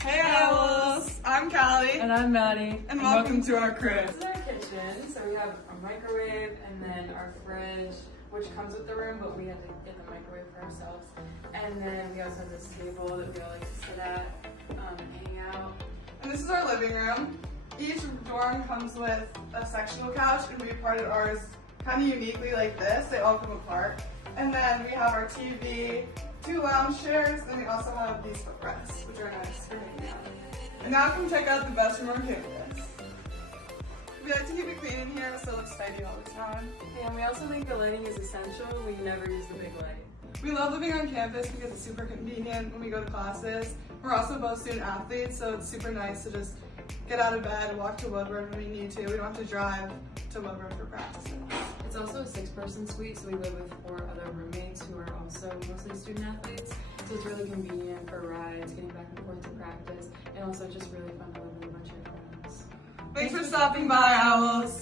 Hey Owls! I'm Caellie. And I'm Maddie. And welcome to our crib. This is our kitchen. So we have a microwave and then our fridge, which comes with the room, but we had to get the microwave for ourselves. And then we also have this table that we all like to sit at and hang out. And this is our living room. Each dorm comes with a sectional couch, and we parted ours kind of uniquely like this. They all come apart. And then we have our TV, 2 lounge chairs, and we also have these footrests, which are nice for hanging out. And now come check out the best room on campus. We like to keep it clean in here so it looks tidy all the time. And we also think the lighting is essential. We never use the big light. We love living on campus because it's super convenient when we go to classes. We're also both student athletes, so it's super nice to just get out of bed and walk to Woodward when we need to. We don't have to drive to Woodward for practices. It's also a 6-person suite, so we live with 4 other roommates who are also mostly student athletes. So it's really convenient for rides, getting back and forth to practice, and also just really fun to live with a bunch of friends. Thanks for stopping by, Owls.